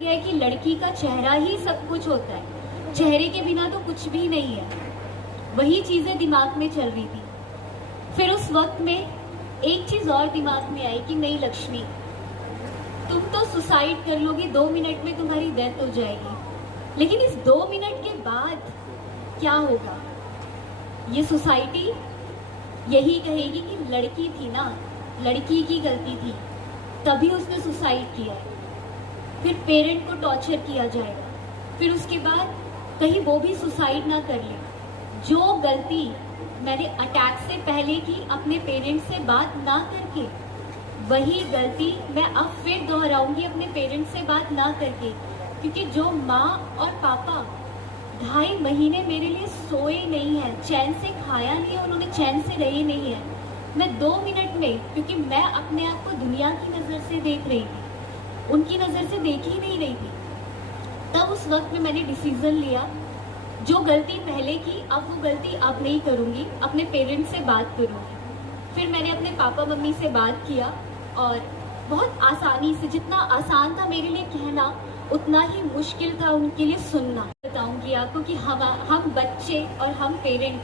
है कि लड़की का चेहरा ही सब कुछ होता है, चेहरे के बिना तो कुछ भी नहीं है। वही चीजें दिमाग में चल रही थी। फिर उस वक्त में एक चीज और दिमाग में आई कि नहीं लक्ष्मी, तुम तो सुसाइड कर लोगी, 2 मिनट में तुम्हारी डेथ हो जाएगी, लेकिन इस 2 मिनट के बाद क्या होगा? ये सोसाइटी यही कहेगी कि लड़की थी ना, लड़की की गलती थी, तभी उसने सुसाइड किया है। फिर पेरेंट को टॉर्चर किया जाएगा, फिर उसके बाद कहीं वो भी सुसाइड ना कर ले। जो गलती मैंने अटैक से पहले की अपने पेरेंट्स से बात ना करके, वही गलती मैं अब फिर दोहराऊंगी अपने पेरेंट्स से बात ना करके। क्योंकि जो माँ और पापा 2.5 महीने मेरे लिए सोए नहीं है, चैन से खाया नहीं है, उन्होंने चैन से रहे नहीं है, मैं 2 मिनट में, क्योंकि मैं अपने आप को दुनिया की नज़र से देख रही थी, उनकी नज़र से देख ही नहीं रही थी, तब उस वक्त में मैंने डिसीजन लिया, जो गलती पहले की अब वो गलती अब नहीं करूँगी, अपने पेरेंट्स से बात करूँगी। फिर मैंने अपने पापा मम्मी से बात किया और बहुत आसानी से, जितना आसान था मेरे लिए कहना, उतना ही मुश्किल था उनके लिए सुनना। बताऊंगी आपको कि हम बच्चे और हम पेरेंट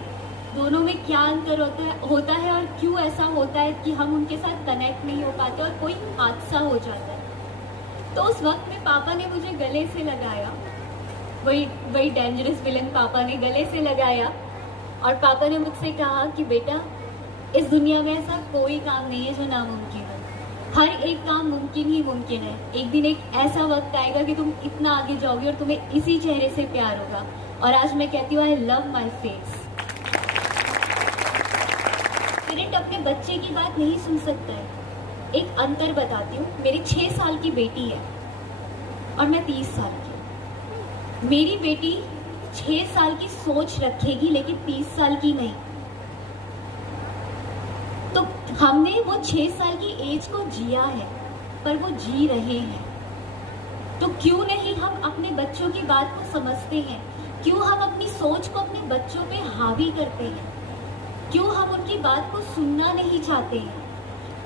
दोनों में क्या अंतर होता है और क्यों ऐसा होता है कि हम उनके साथ कनेक्ट नहीं हो पाते और कोई हादसा हो जाता है। तो उस वक्त में पापा ने मुझे गले से लगाया, वही डेंजरस विलन पापा ने गले से लगाया और पापा ने मुझसे कहा कि बेटा, इस दुनिया में ऐसा कोई काम नहीं है जो नामुमकिन है, हर एक काम मुमकिन ही मुमकिन है। एक दिन एक ऐसा वक्त आएगा कि तुम इतना आगे जाओगे और तुम्हें इसी चेहरे से प्यार होगा। और आज मैं कहती हूँ, I love my face. Parent अपने बच्चे की बात नहीं सुन सकता है। एक अंतर बताती हूँ, मेरी 6 साल की बेटी है और मैं 30 साल की। मेरी बेटी 6 साल की सोच रखेगी लेकिन 30 साल की नहीं। तो हमने वो 6 साल की एज को जिया है, पर वो जी रहे हैं। तो क्यों नहीं हम अपने बच्चों की बात को समझते हैं? क्यों हम अपनी सोच को अपने बच्चों पे हावी करते हैं? क्यों हम उनकी बात को सुनना नहीं चाहते हैं?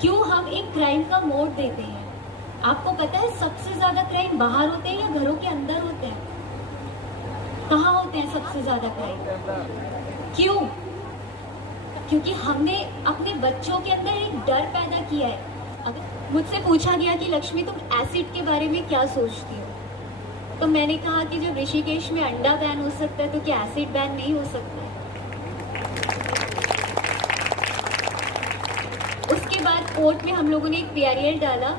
क्यों हम एक क्राइम का मोड़ देते हैं? आपको पता है सबसे ज्यादा क्राइम बाहर होते हैं या घरों के अंदर होते हैं? कहाँ होते हैं सबसे ज्यादा क्राइम? क्यों? क्योंकि हमने अपने बच्चों के अंदर एक डर पैदा किया है। अगर मुझसे पूछा गया कि लक्ष्मी, तुम एसिड के बारे में क्या सोचती हो, तो मैंने कहा कि जब ऋषिकेश में अंडा बैन हो सकता है तो क्या एसिड बैन नहीं हो सकता है? उसके बाद कोर्ट में हम लोगों ने एक पीआरएल डाला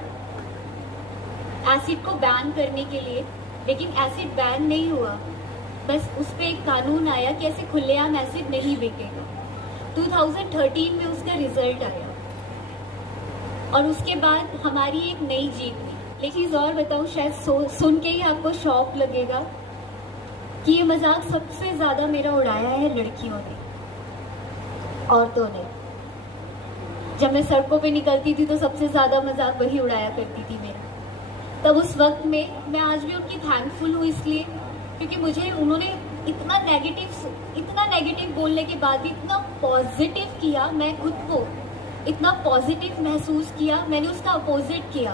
एसिड को बैन करने के लिए, लेकिन एसिड बैन नहीं हुआ। बस उस पर एक कानून आया कि ऐसे खुलेआम एसिड नहीं बिकेगा। 2013 में उसका रिजल्ट आया और उसके बाद हमारी एक नई जीत हुई। एक चीज़ और बताऊँ, शायद सुन के ही आपको शॉक लगेगा कि ये मजाक सबसे ज़्यादा मेरा उड़ाया है लड़कियों ने, औरतों ने। जब मैं सड़कों पे निकलती थी तो सबसे ज़्यादा मजाक वही उड़ाया करती थी मेरा। तब उस वक्त में मैं आज भी उनकी थैंकफुल हूँ, इसलिए क्योंकि मुझे उन्होंने इतना नेगेटिव बोलने के बाद भी इतना पॉजिटिव किया। मैं खुद को इतना पॉजिटिव महसूस किया, मैंने उसका अपोजिट किया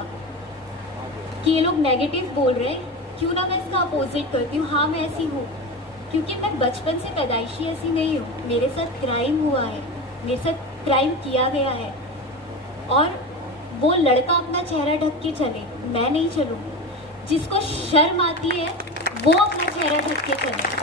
कि ये लोग नेगेटिव बोल रहे हैं, क्यों ना मैं इसका अपोजिट करती हूँ। हाँ, मैं ऐसी हूँ क्योंकि मैं बचपन से पैदाइशी ऐसी नहीं हूँ। मेरे साथ क्राइम हुआ है, मेरे साथ क्राइम किया गया है, और वो लड़का अपना चेहरा ढक के चले, मैं नहीं चलूँगी। जिसको शर्म आती है वो अपना चेहरा ढक के चले,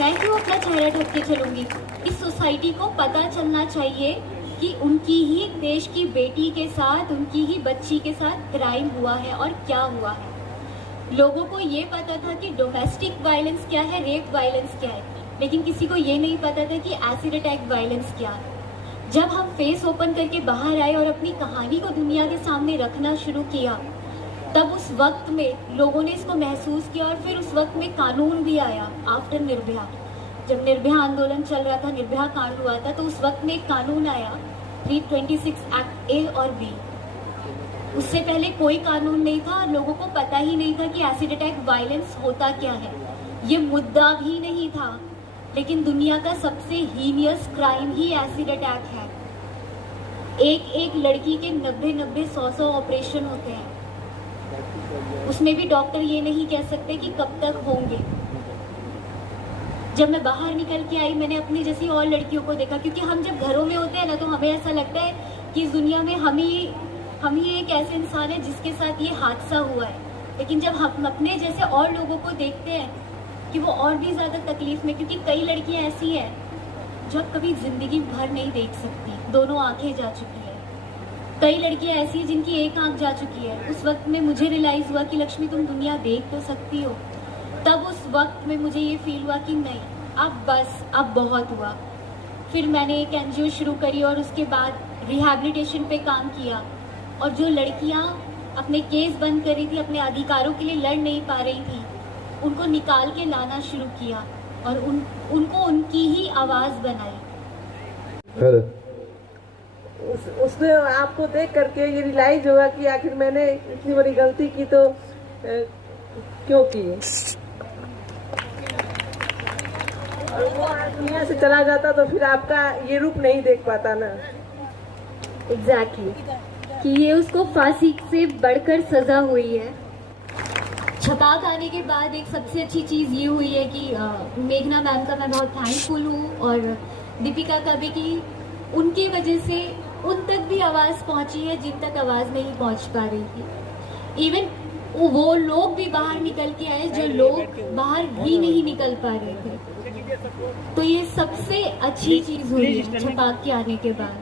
मैं क्यों अपना चेहरा ढक के चलूंगी? इस सोसाइटी को पता चलना चाहिए कि उनकी ही देश की बेटी के साथ, उनकी ही बच्ची के साथ क्राइम हुआ है और क्या हुआ है। लोगों को ये पता था कि डोमेस्टिक वायलेंस क्या है, रेप वायलेंस क्या है, लेकिन किसी को ये नहीं पता था कि एसिड अटैक वायलेंस क्या है। जब हम फेस ओपन करके बाहर आए और अपनी कहानी को दुनिया के सामने रखना शुरू किया, तब उस वक्त में लोगों ने इसको महसूस किया। और फिर उस वक्त में कानून भी आया आफ्टर निर्भया। जब निर्भया आंदोलन चल रहा था, निर्भया कांड हुआ था, तो उस वक्त में एक कानून आया 326 एक्ट ए और बी। उससे पहले कोई कानून नहीं था, लोगों को पता ही नहीं था कि एसिड अटैक वायलेंस होता क्या है, ये मुद्दा भी नहीं था। लेकिन दुनिया का सबसे हीनियस क्राइम ही एसिड अटैक है। एक लड़की के 90-100 ऑपरेशन होते हैं। उसमें भी डॉक्टर ये नहीं कह सकते कि कब तक होंगे। जब मैं बाहर निकल के आई, मैंने अपनी जैसी और लड़कियों को देखा, क्योंकि हम जब घरों में होते हैं ना तो हमें ऐसा लगता है कि इस दुनिया में हम ही एक ऐसे इंसान है जिसके साथ ये हादसा हुआ है। लेकिन जब हम अपने जैसे और लोगों को देखते हैं कि वो और भी ज़्यादा तकलीफ में, क्योंकि कई लड़कियां ऐसी हैं जो अब कभी ज़िंदगी भर नहीं देख सकती, दोनों आंखें जा चुकी है। कई लड़कियां ऐसी हैं जिनकी एक आंख जा चुकी है। उस वक्त में मुझे रियलाइज़ हुआ कि लक्ष्मी तुम दुनिया देख तो सकती हो। तब उस वक्त में मुझे ये फील हुआ कि नहीं, अब बस, अब बहुत हुआ। फिर मैंने एक एनजीओ शुरू करी और उसके बाद रिहैबिलिटेशन पे काम किया। और जो लड़कियां अपने केस बंद कर रही थी, अपने अधिकारों के लिए लड़ नहीं पा रही थी, उनको निकाल के लाना शुरू किया और उनको उनकी ही आवाज़ बनाई। उसने आपको देख करके ये रियलाइज होगा कि आखिर मैंने इतनी बड़ी गलती की तो क्यों की, और वो दुनिया से चला जाता तो फिर आपका ये रूप नहीं देख पाता ना। एग्जैक्टली कि ये उसको फांसी से बढ़कर सजा हुई है। छपाक आने के बाद एक सबसे अच्छी चीज़ ये हुई है कि मेघना मैम का मैं बहुत थैंकफुल हूँ, और दीपिका का भी, कि उनकी वजह से उन तक भी आवाज़ पहुँची है जिन तक आवाज़ नहीं पहुँच पा रही थी। इवन वो लोग भी बाहर निकल के आए जो लोग बाहर भी नहीं निकल पा रहे थे। तो ये सबसे अच्छी चीज़ हुई है छपाक के आने के बाद।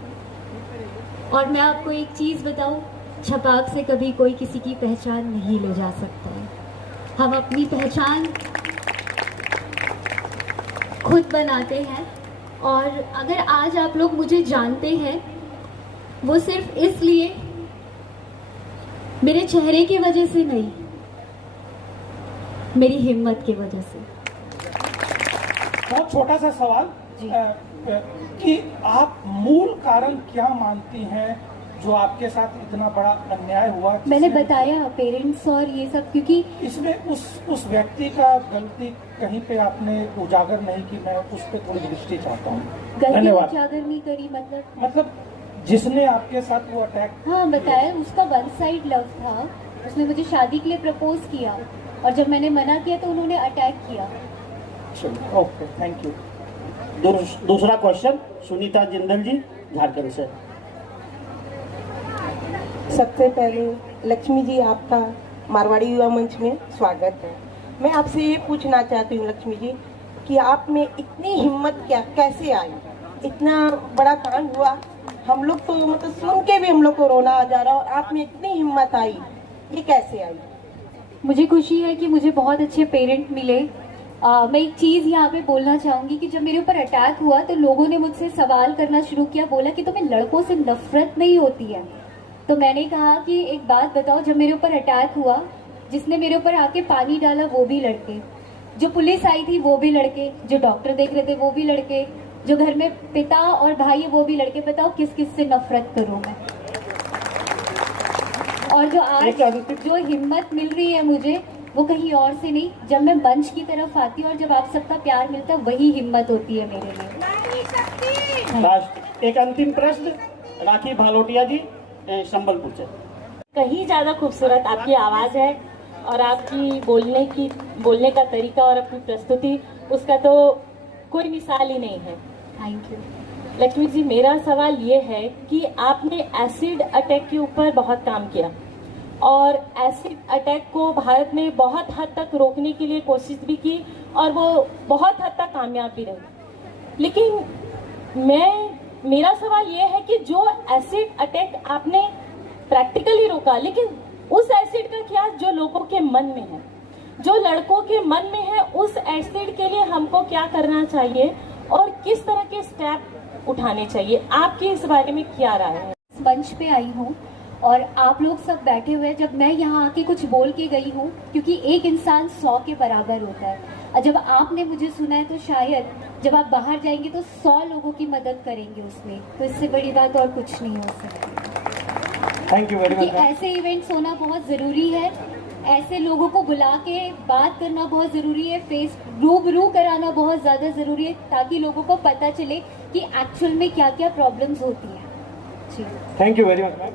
और मैं आपको एक चीज़ बताऊं, छपाक से कभी कोई किसी की पहचान नहीं ले जा सकता है। हम अपनी पहचान खुद बनाते हैं, और अगर आज आप लोग मुझे जानते हैं वो सिर्फ इसलिए मेरे चेहरे की वजह से नहीं, मेरी हिम्मत की वजह से। बहुत छोटा सा सवाल कि आप मूल कारण क्या मानती हैं जो आपके साथ इतना बड़ा अन्याय हुआ? मैंने बताया पेरेंट्स और ये सब, क्योंकि इसमें उस व्यक्ति का गलती कहीं पे आपने उजागर नहीं की, मैं उस पर थोड़ी दृष्टि चाहता हूँ। गलती उजागर नहीं करी मतलब जिसने आपके साथ वो अटैक, हाँ बताया, उसका वन साइड लव था। उसने मुझे शादी के लिए प्रपोज किया और जब मैंने मना किया तो उन्होंने अटैक किया। Okay, thank you. दूसरा क्वेश्चन सुनीता जिंदल जी, झारखंड से। सबसे पहले लक्ष्मी जी, आपका मारवाड़ी युवा मंच में स्वागत है। मैं आपसे ये पूछना चाहती हूँ लक्ष्मी जी कि आप में इतनी हिम्मत कैसे आई? इतना बड़ा कांड हुआ, हम लोग तो मतलब सुन के भी हम लोग को रोना आ जा रहा, और आप में इतनी हिम्मत आई, ये कैसे आई? मुझे खुशी है कि मुझे बहुत अच्छे पेरेंट मिले। मैं एक चीज़ यहाँ पे बोलना चाहूँगी कि जब मेरे ऊपर अटैक हुआ तो लोगों ने मुझसे सवाल करना शुरू किया, बोला कि तुम्हें लड़कों से नफरत नहीं होती है? तो मैंने कहा कि एक बात बताओ, जब मेरे ऊपर अटैक हुआ, जिसने मेरे ऊपर आके पानी डाला वो भी लड़के, जो पुलिस आई थी वो भी लड़के, जो डॉक्टर देख रहे थे वो भी लड़के, जो घर में पिता और भाई है वो भी लड़के। बताओ किस किस से नफरत करूँ मैं? और जो आज जो हिम्मत मिल रही है मुझे, वो कहीं और से नहीं, जब मैं मंच की तरफ आती हूँ और जब आप सबका प्यार मिलता है, वही हिम्मत होती है मेरे लिए। एक अंतिम प्रश्न राखी भालोटिया जी, संबलपुर से। कहीं ज़्यादा खूबसूरत आपकी आवाज़ है और आपकी बोलने का तरीका और अपनी प्रस्तुति, उसका तो कोई मिसाल ही नहीं है। Thank you Lakshmi ji. मेरा सवाल ये है कि आपने एसिड अटैक के ऊपर बहुत काम किया और एसिड अटैक को भारत में बहुत हद तक रोकने के लिए कोशिश भी की और वो बहुत हद तक कामयाब भी रही। लेकिन मेरा सवाल ये है कि जो एसिड अटैक आपने प्रैक्टिकली रोका, लेकिन उस एसिड का क्या जो लोगों के मन में है, जो लड़कों के मन में है, उस एसिड के लिए हमको क्या करना चाहिए और किस तरह के स्टेप उठाने चाहिए? आपकी इस बारे में क्या राय है? मंच पे आई हूँ और आप लोग सब बैठे हुए हैं। जब मैं यहाँ आके कुछ बोल के गई हूँ, क्योंकि एक इंसान 100 के बराबर होता है, और जब आपने मुझे सुना है तो शायद जब आप बाहर जाएंगे तो 100 लोगों की मदद करेंगे उसमें। तो इससे बड़ी बात और कुछ नहीं हो सकती। Thank you very much. ऐसे इवेंट्स होना बहुत ज़रूरी है, ऐसे लोगों को बुला के बात करना बहुत ज़रूरी है, फेस रूबरू कराना बहुत ज़्यादा ज़रूरी है, ताकि लोगों को पता चले कि एक्चुअल में क्या क्या प्रॉब्लम्स होती हैं। जी, thank you very much.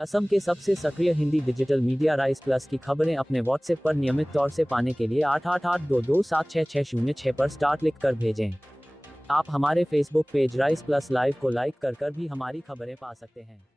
Assam के सबसे सक्रिय Hindi digital media rise plus की खबरें अपने व्हाट्सएप पर नियमित तौर से पाने के लिए 8882276606 पर स्टार्ट लिख कर भेजें। आप हमारे Facebook page rice plus live को लाइक कर भी हमारी खबरें पा सकते हैं।